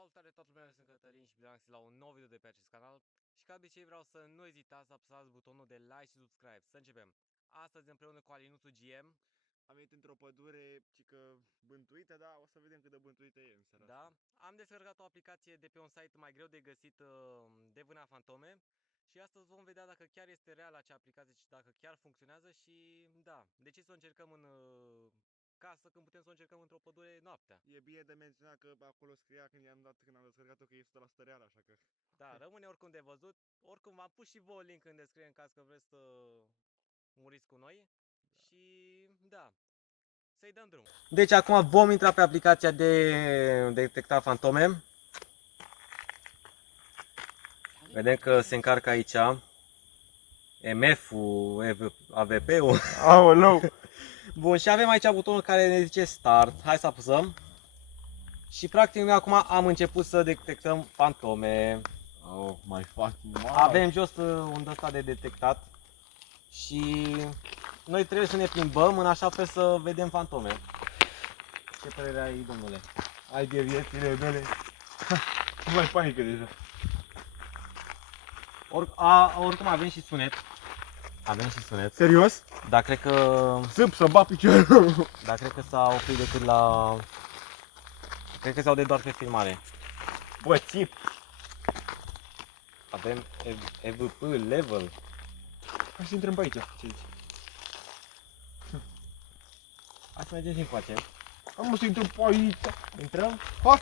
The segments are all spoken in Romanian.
Salutare toată lumea, eu sunt Cătălin și bine ați la un nou video de pe acest canal. Și ca de obicei vreau să nu ezitați să apăsați butonul de like și subscribe. Să începem! Astăzi împreună cu Alinuțu GM am venit într-o pădure, cică bântuită, dar o să vedem cât de bântuită e în seara da? asta. Am descărcat o aplicație de pe un site mai greu de găsit de vâna fantome. Și astăzi vom vedea dacă chiar este reală acea aplicație și dacă chiar funcționează și da, de ce să o încercăm în casă când putem să o încercăm într-o pădure noaptea. E bine de menționat că acolo scria când am descărcat-o că e 100% reală, așa că... Da, rămâne oricum de văzut. Oricum v-am pus și vouă link în descriere în caz că vreți să muriți cu noi. Da. Și da, să-i dăm drumul. Deci acum vom intra pe aplicația de detectat fantome. Vedem că se încarcă aici MF-ul, AVP-ul. Aoleu! Bun, și avem aici butonul care ne zice Start. Hai să apăsăm. Și practic noi acum am început să detectăm fantome. Oh my fucking god! Avem jos un ăsta de detectat. Și noi trebuie să ne plimbăm în așa fel să vedem fantome. Ce părere ai, domnule? Ai de viețile mele! Nu mai panică deja. Oricum avem și sunet. Avem și sunet. Serios? Dar cred că... Zâmp să bat piciorul! Dar cred că s-a oprit decât la... Cred că se aude doar pe filmare. Bă, țip! Avem EVP level. Hai să intrăm pe aici, ce zici? Hai să mergem și încoace. Am să intrăm pe aici! Intrăm? Hai!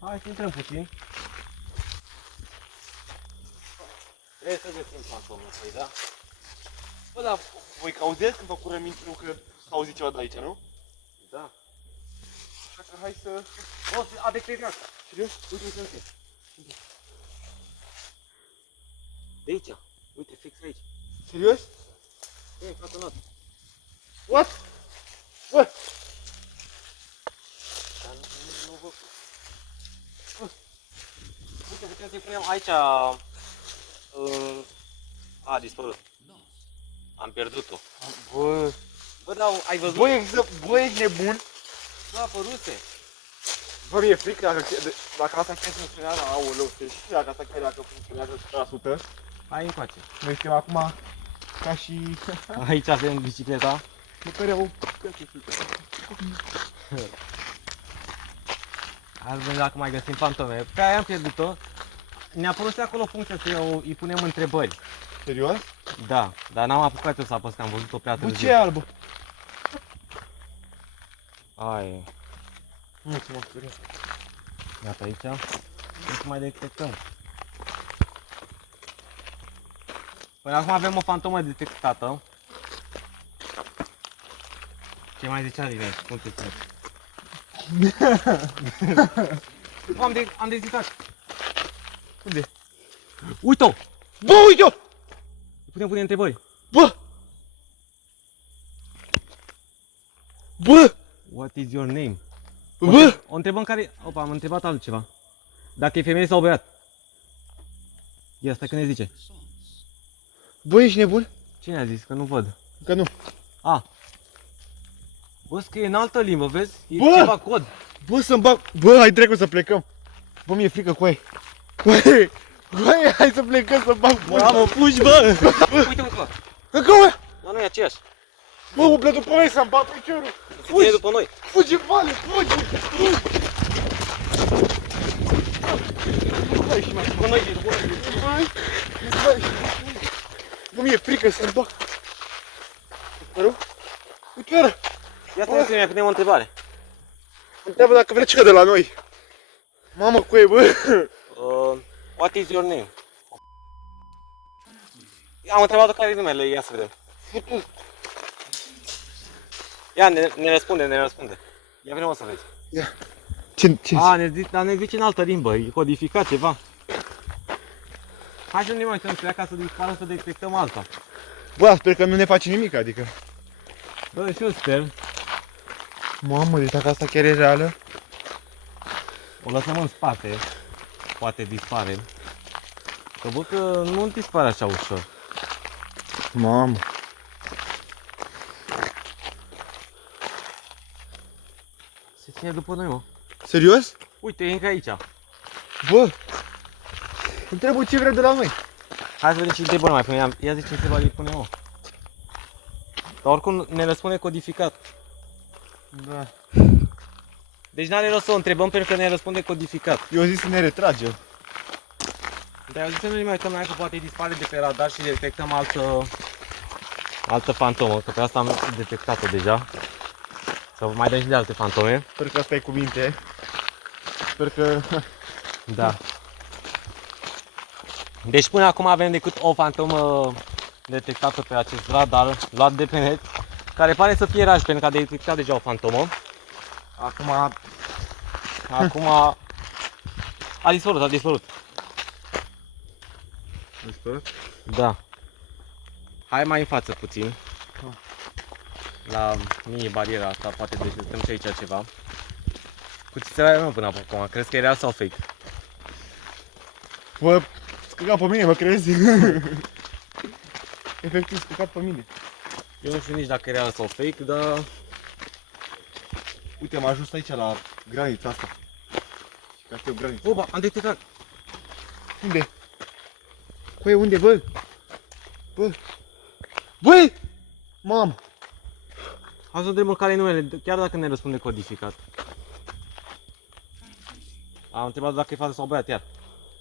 Hai să intrăm puțin. Trebuie să găsim fantome, păi da? Bă, dar voi că auziți când vă curăm intru că auzi ceva de aici, nu? Da. Așa că hai să... O, a declinat. Serios? Uite, uite. De aici. Uite, fix aici. Serios? E, față not. What? Bă! Dar nu vă... Uite, putem să-i punem aici... A dispărut. Am pierdut-o. Bă! Bă, dar ai văzut? Bă, ești nebun? Bă, apăruse. Bă, mi-e frică dacă asta chiar funcționează, aoleu, să știi dacă asta chiar funcționează 100%. Hai încoace. Noi suntem acum ca și... Aici avem bicicleta. pe care au... Hai să vedem dacă mai găsim fantome. Pe aia am pierdut-o. Ne-a folosit acolo funcția să îi punem întrebări. Serios? Da, dar n-am apucat eu să apăs, că am văzut-o prea Bă, târziu. ce e albă? Ai, Nu ți mă speriat. iată aici. Trebuie să mai detectăm. Până acum avem o fantomă detectată. Ce mai zicea Rine? Cum te spune? Am detectat. Unde? Uite-o! Bă, uite-o! Îi putem pune întrebări. Bă! Bă! What is your name? Bă! O întrebăm care... Opa, am întrebat altceva. Dacă e femeie sau băiat. Ia stai că ne zice. Bă, ești nebun? Cine a zis? Că nu văd. Că nu. A. Bă, scrie în altă limbă, vezi? E Bă! ceva cod. Bă, să-mi bag... Bă, hai dracu să plecăm. Bă, mi-e frică cu ei. Băi, băi, hai să plecăm să bag puși. Bă, mă puși, bă! Uite, uite, bă! Încă mă! Dar nu e aceeași. Bă, umblă după noi să-mi bag piciorul. Fugi după noi. Fugi în vale, fugi! Băi, și mai... După noi, după noi. Băi, băi. Bă, mi-e frică să-mi bag. Rău? Uite, iară. Ia stai să ne punem o întrebare. Întreabă dacă vrea ceva de la noi. Mamă, cu ei, bă. What is your name? Am întrebat-o care e numele, ia să vedem. Ia, ne răspunde, ne răspunde. Ia vrem să vezi. Ia. Ce? A, ne zice în altă limbă, e codificat ceva. Hai să ne mai uităm pe ea ca să dispară să detectăm alta. Bă, sper că nu ne face nimic, adică. Bă, și eu sper. Mamă, deci dacă asta chiar e reală. O lăsăm în spate. Poate dispare. Că văd că nu dispare așa ușor. Mamă. Se ține după noi, mă. Serios? Uite, e încă aici. Bă! Întrebă ce vrea de la noi. Hai să vedem ce întrebări mai pune. Ia zice ce întrebări îi pune, mă. Dar oricum ne răspunde codificat. Da. Deci n-are rost să o întrebăm pentru că ne răspunde codificat. Eu zic să ne retragem. Dar eu zic să nu ne mai uităm la ea că poate dispare de pe radar și detectăm altă fantomă, că pe asta am detectat-o deja. Să mai dăm și de alte fantome. Sper că asta e cu minte. Sper că... Da. Deci până acum avem decât o fantomă detectată pe acest radar luat de pe net, care pare să fie Raj, pentru că a detectat deja o fantomă. Acum a dispărut, a dispărut. Da. Hai mai în față puțin. La mini-bariera asta, poate detectăm și aici ceva. Cuțițele nu până acum, crezi că e real sau fake? Bă, scăcat pe mine, mă crezi? Efectiv, scăcat pe mine. Eu nu știu nici dacă e real sau fake, dar... Uite, am ajuns aici la granița asta. Și ca știu granița. Oba, am detectat! Unde? Băi, unde, bă? Bă! Băi! Mamă! Hai să întrebăm care e numele, chiar dacă ne răspunde codificat. Am întrebat dacă e fată sau băiat, iar.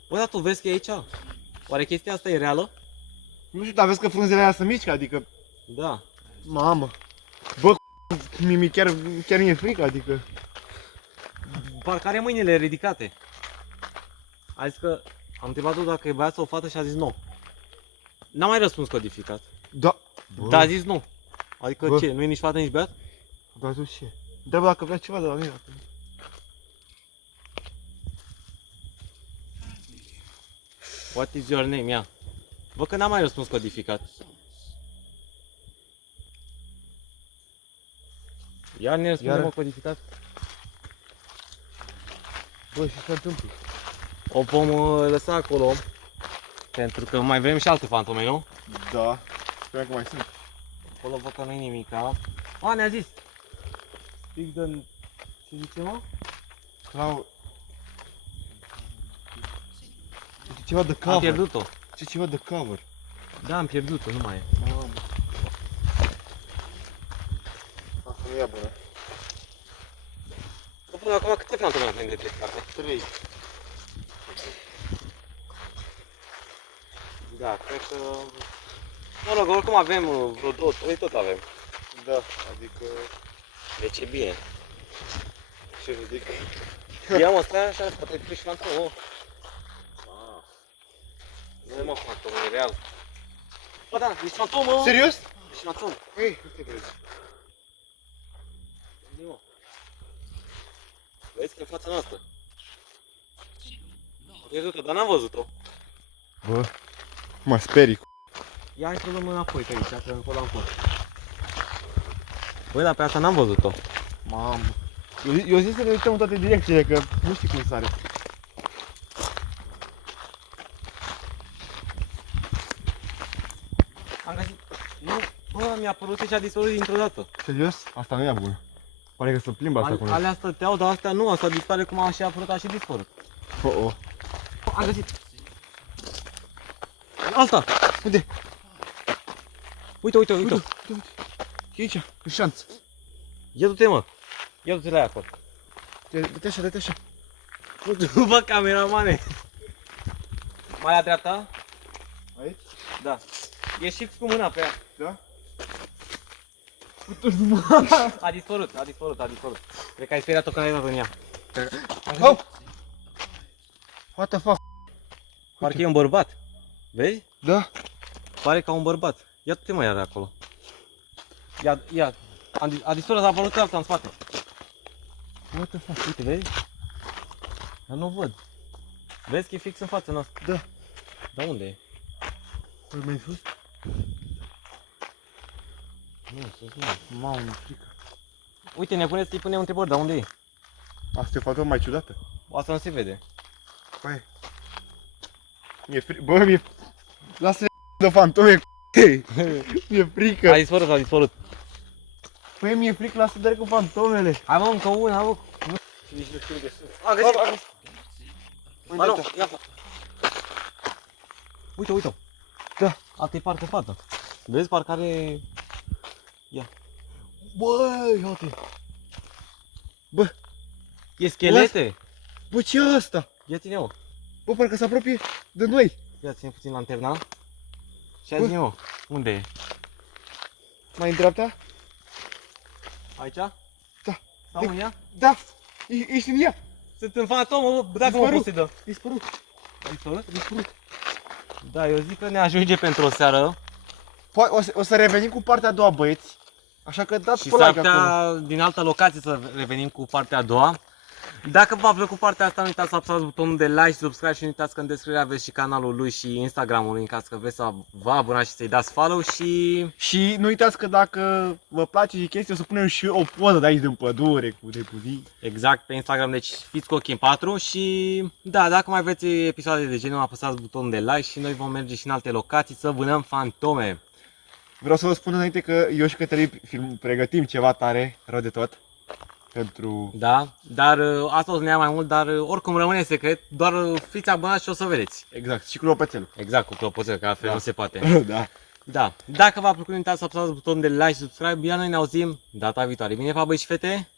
Bă, dar tu vezi că e aici? Oare chestia asta e reală? Nu știu, dar vezi că frunzele alea sunt mici, adică... Da. Mamă! Bă, mie chiar mi-e frică, adică... Parcă are mâinile ridicate. A zis că am întrebat-o dacă e băiat sau fată și a zis nu. N-a mai răspuns codificat. Da. Dar a zis nu. Adică Bă. ce, nu e nici fată, nici băiat? Dar tu ce? Întreabă dacă vrea ceva de la mine. What is your name? Ia. Văd că n-a mai răspuns codificat. Iar ne răspunde, Iar? mă, codificat. Bă, și ce se întâmplă? O vom lăsa acolo. Pentru că mai vrem și alte fantome, nu? Da. Sper că mai sunt. Acolo văd că nu-i nimica. A, ne-a zis. Pic de... Ce zice, mă? Clau... Ce ceva de Am cover. pierdut-o. Ce ceva de cover. Da, am pierdut-o, nu mai e. Mamă. Asta nu e bună. Până acum câte fantome avem detectate? 3. Da, cred că... Mă rog, oricum avem vreo 2, 3 tot avem. Da, adică... Deci e bine. Ce zic? Ia mă, stai așa, poate treci fantomă, mă. Nu e mă fantomă, e real. Bă, da, ești fantomă! Serios? Ești fantomă. Ei, nu te crezi. Unde, mă? Vezi că e în fața noastră. Am pierdut-o, dar n-am văzut-o. Bă, mă sperii. Ia hai să o luăm înapoi pe aici, că încolo am fost. Băi, dar pe asta n-am văzut-o. Mamă. Eu zic să ne uităm în toate direcțiile, că nu știu cum sare. Am găsit... Nu, bă, mi-a apărut și a dispărut dintr-o dată. Serios? Asta nu e bună. Pare că se plimbă asta cu noi. Alea stăteau, dar astea nu, asta dispare cum a și apărut, a și dispărut. Oh. Am găsit. Alta! Unde? Uite, uite, uite. E aici, în șanț. Ia du-te, mă. Ia du-te la ea acolo. Dă-te așa, dă-te așa. Bă, cameramane. Mai la dreapta? Aici? Da. E și cu mâna pe ea. Da? A dispărut, a dispărut, a dispărut. Cred că ai speriat-o când ai dat în ea. Oh! What the fuck? Parcă e un bărbat. Vezi? Da? Pare ca un bărbat. Ia du-te, mă, iar acolo. Ia. A dispărut, a apărut alta în spate. What the fuck? Uite, vezi? Dar nu văd. Vezi că e fix în fața noastră. Da. Dar unde e? Păi mai sus? Nu, sus nu. Mamă, mi-e frică. Uite, ne puneți să-i punem întrebări, dar unde e? Asta e fata mai ciudată. Asta nu se vede. Păi. Mi-e frică. Bă, mi-e... Lasă-le de fantome, mi-e frică. A dispărut, a dispărut. Păi mi-e frică, lasă de cu fantomele. Hai mă, încă una, mă. Nici nu știu de sus. A, găsit. Alo, ia. Uite. Da. Altă-i parcă fată. Vezi, parcă are... Ia. Băi, uite. Bă, E schelete. bă, ce e asta? Ia ține, mă. Bă, parcă se apropie de noi. Ia ține puțin lanterna. Și Bă. zi, mă. Unde e? Mai în dreapta? Aici? Da. Stau în ea? Da, ești în ea. Sunt în fantomă, bă, dacă mă Dispărut. posedă. Dispărut. Dispărut? Da, eu zic că ne ajunge pentru o seară. O să revenim cu partea a doua, băieți. Așa că dați Și pe s-ar like acolo. putea din altă locație să revenim cu partea a doua. Dacă v-a plăcut partea asta, nu uitați să apăsați butonul de like și subscribe și nu uitați că în descriere aveți și canalul lui și Instagramul în caz că vreți să vă abonați și să-i dați follow și... Și nu uitați că dacă vă place și chestia, o să punem și o poză de aici din pădure cu nebunii. Exact, pe Instagram, deci fiți cu ochii în 4 și da, dacă mai vreți episoade de genul, apăsați butonul de like și noi vom merge și în alte locații să vânăm fantome. Vreau să vă spun înainte că eu și Cătălin pregătim ceva tare, rău de tot. Pentru... Da, dar asta o să ne ia mai mult, dar oricum rămâne secret, doar fiți abonați și o să vedeți. Exact, și cu clopoțelul. Exact, cu clopoțel, că altfel Da. nu se poate. Da. Da, dacă v-a plăcut, nu uitați să apăsați butonul de like și subscribe, iar noi ne auzim data viitoare. Bine, pa, băi și fete?